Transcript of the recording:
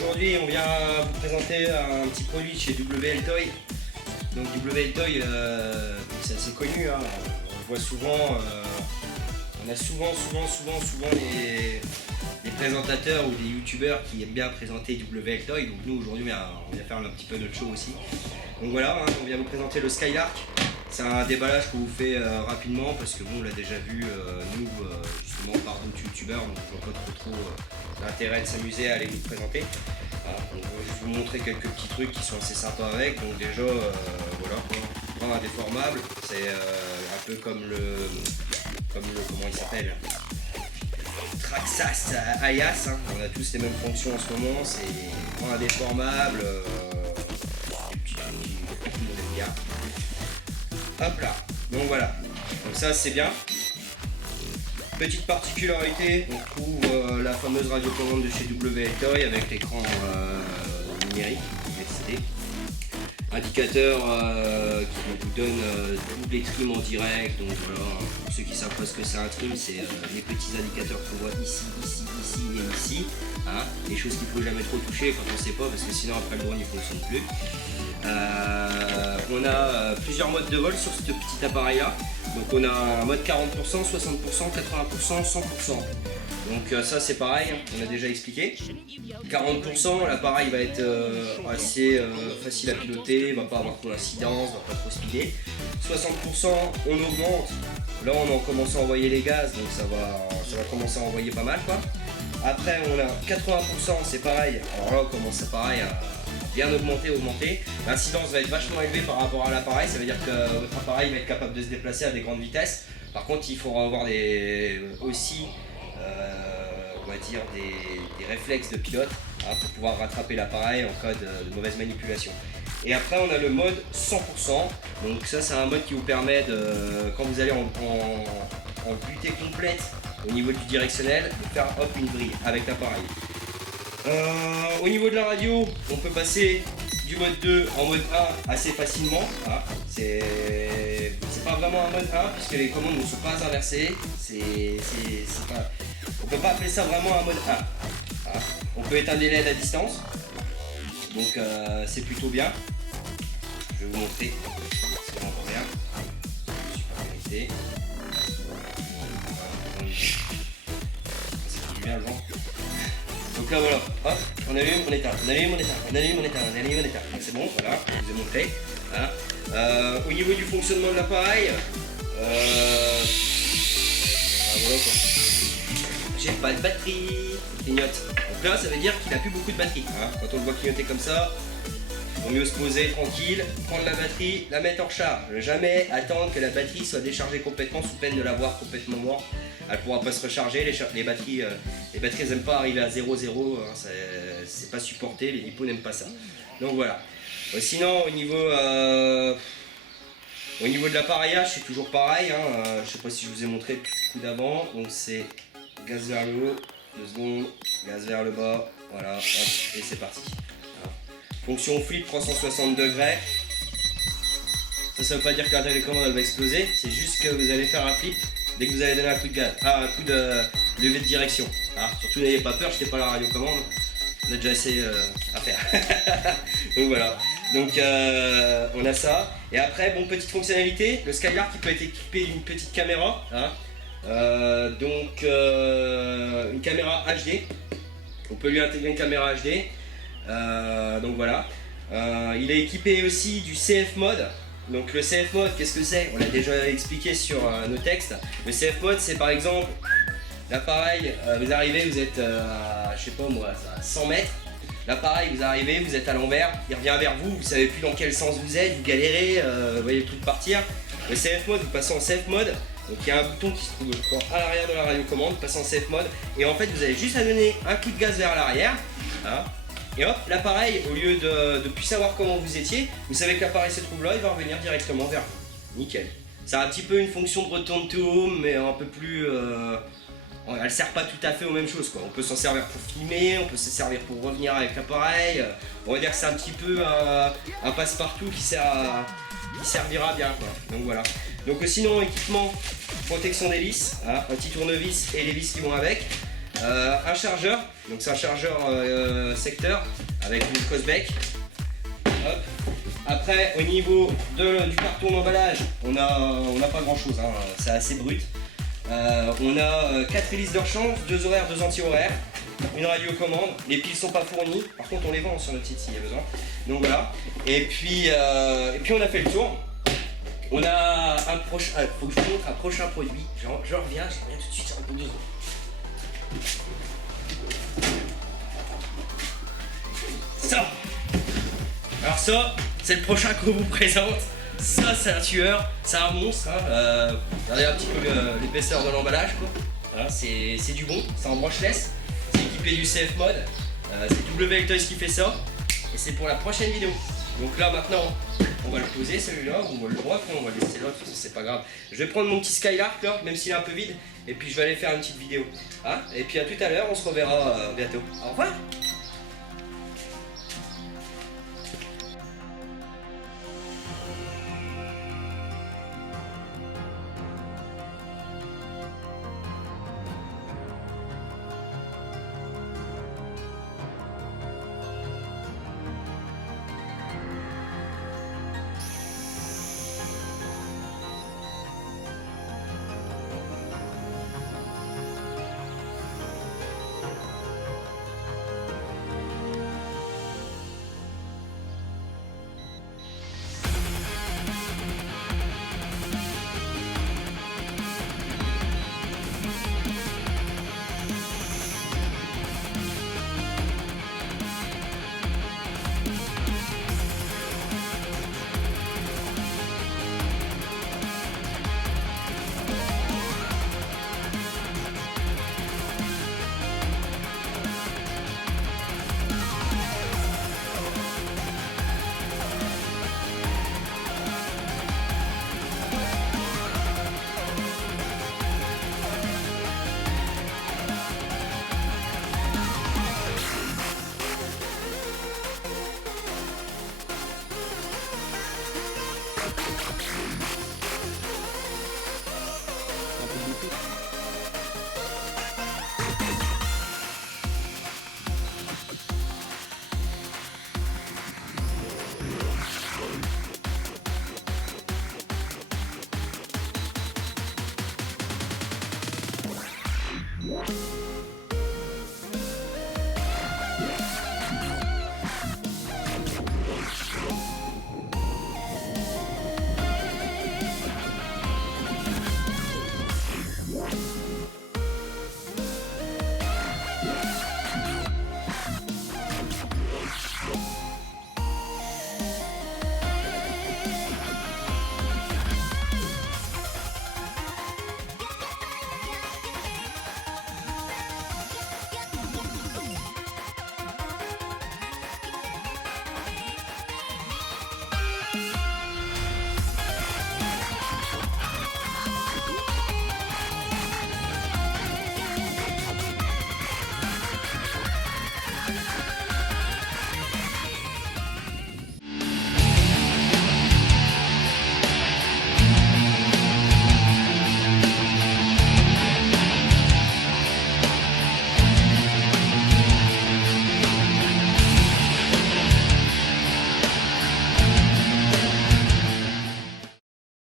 aujourd'hui on vient vous présenter un petit produit chez WL Toy. Donc WL Toy, c'est assez connu, hein. On le voit souvent, on a souvent des présentateurs ou des youtubeurs qui aiment bien présenter WL Toy. Donc nous aujourd'hui on vient faire un petit peu notre show aussi. Donc voilà, hein, on vient vous présenter le Skylark. C'est un déballage qu'on vous fait rapidement parce que bon, on l'a déjà vu nous justement par d'autres youtubeurs, donc je vois pas trop l'intérêt de s'amuser à aller vous le présenter. Voilà, on va juste vous montrer quelques petits trucs qui sont assez sympas avec. Donc déjà voilà, un déformable, c'est un peu comme le comment il s'appelle, Traxxas Ayas, hein. On a tous les mêmes fonctions en ce moment, c'est un déformable, hop là, donc voilà, donc ça c'est bien. Petite particularité, on trouve la fameuse radiocommande de chez WL Toy avec l'écran numérique LCD. Indicateur qui vous donne tous les trims en direct. Donc voilà, pour ceux qui savent pas ce que c'est un trim, c'est les petits indicateurs qu'on voit ici et ici, hein, les choses qu'il faut jamais trop toucher quand on sait pas, parce que sinon après le drone il fonctionne plus. On a plusieurs modes de vol sur ce petit appareil là. Donc on a un mode 40%, 60%, 80%, 100%. Donc ça c'est pareil, on a déjà expliqué. 40%, l'appareil va être assez facile à piloter, va pas avoir trop d'incidence, va pas trop speeder. 60% on augmente, là on en commence à envoyer les gaz, donc ça va commencer à envoyer pas mal quoi. Après on a 80%, c'est pareil, alors là on commence à pareil à bien augmenter. L'incidence va être vachement élevée par rapport à l'appareil, ça veut dire que votre appareil va être capable de se déplacer à des grandes vitesses. Par contre il faudra avoir aussi on va dire des réflexes de pilote, hein, pour pouvoir rattraper l'appareil en cas de mauvaise manipulation. Et après on a le mode 100%, donc ça c'est un mode qui vous permet de, quand vous allez en butée complète au niveau du directionnel, de faire hop une vrille avec l'appareil. Au niveau de la radio, on peut passer du mode 2 en mode 1 assez facilement, hein. C'est pas vraiment un mode 1 puisque les commandes ne sont pas inversées. On peut pas appeler ça vraiment un mode 1, hein. On peut éteindre les LED à distance, donc c'est plutôt bien. Je vais vous montrer si on entend bien. Super qualité. C'est bien le vent. Donc là voilà, hop, on allume, on éteint, on allume, on éteint, on allume, on éteint, on allume, on éteint. C'est bon, voilà, je vous ai montré. Hein. Au niveau du fonctionnement de l'appareil, voilà quoi. J'ai pas de batterie, il clignote. Donc là ça veut dire qu'il a plus beaucoup de batterie. Hein. Quand on le voit clignoter comme ça, il vaut mieux se poser tranquille, prendre la batterie, la mettre en recharge. Jamais attendre que la batterie soit déchargée complètement sous peine de l'avoir complètement morte. Elle ne pourra pas se recharger, les batteries elles n'aiment pas arriver à 0,0, hein, c'est pas supporté, les lipos n'aiment pas ça. Donc voilà. Sinon au niveau de l'appareillage c'est toujours pareil, hein, je ne sais pas si je vous ai montré le coup d'avant, donc c'est gaz vers le haut, 2 secondes, gaz vers le bas, voilà, hop, et c'est parti. Voilà. Fonction flip 360 degrés. Ça veut pas dire que la télécommande elle va exploser, c'est juste que vous allez faire un flip dès que vous allez donner un coup de gaz, un coup de lever de direction. Ah, surtout n'ayez pas peur, jetez pas la radiocommande, on a déjà assez à faire. Donc voilà, donc on a ça. Et après, bon, petite fonctionnalité, le Skylark qui peut être équipé d'une petite caméra, hein. Donc une caméra HD, on peut lui intégrer une caméra HD, donc voilà. Il est équipé aussi du CF mode. Donc le CF mode, qu'est-ce que c'est? On l'a déjà expliqué sur nos textes. Le CF mode, c'est par exemple l'appareil, vous arrivez, vous êtes à, je sais pas moi, à 100 mètres. L'appareil, vous arrivez, vous êtes à l'envers, il revient vers vous, vous savez plus dans quel sens vous êtes, vous galérez, vous voyez le truc partir. Le CF mode, vous passez en CF mode. Donc il y a un bouton qui se trouve, je crois, à l'arrière de la radiocommande, vous passez en CF mode. Et en fait, vous avez juste à donner un coup de gaz vers l'arrière. Hein. Et hop, l'appareil, au lieu de plus savoir comment vous étiez, vous savez que l'appareil se trouve là, il va revenir directement vers vous. Nickel. C'est un petit peu une fonction de return to home, mais un peu plus... elle ne sert pas tout à fait aux mêmes choses, quoi. On peut s'en servir pour filmer, on peut s'en servir pour revenir avec l'appareil. On va dire que c'est un petit peu un passe-partout qui servira bien, quoi. Donc voilà. Donc sinon, équipement, protection des vis, hein, un petit tournevis et les vis qui vont avec. un chargeur, donc c'est un chargeur secteur avec une Cosbec. Hop. Après au niveau du carton d'emballage, on n'a pas grand chose, hein, c'est assez brut. On a 4 hélices de rechange, 2 horaires, 2 anti-horaires, une radiocommande. Les piles sont pas fournies, par contre on les vend sur notre site s'il y a besoin. Donc voilà. Et puis on a fait le tour. On a un prochain. Faut que je vous montre un prochain produit. Je reviens tout de suite sur un peu de secondes. Ça. Alors ça, c'est le prochain qu'on vous présente. Ça, c'est un tueur, c'est un monstre. Hein. Regardez un petit peu l'épaisseur de l'emballage, quoi. Voilà, c'est du bon, c'est en brushless. C'est équipé du CF mode. C'est W Toys qui fait ça. Et c'est pour la prochaine vidéo. Donc là maintenant, on va le poser celui-là, on va le droit, on va laisser l'autre, c'est pas grave. Je vais prendre mon petit Skylark là, même s'il est un peu vide, et puis je vais aller faire une petite vidéo. Hein, et puis à tout à l'heure, on se reverra bientôt. Au revoir.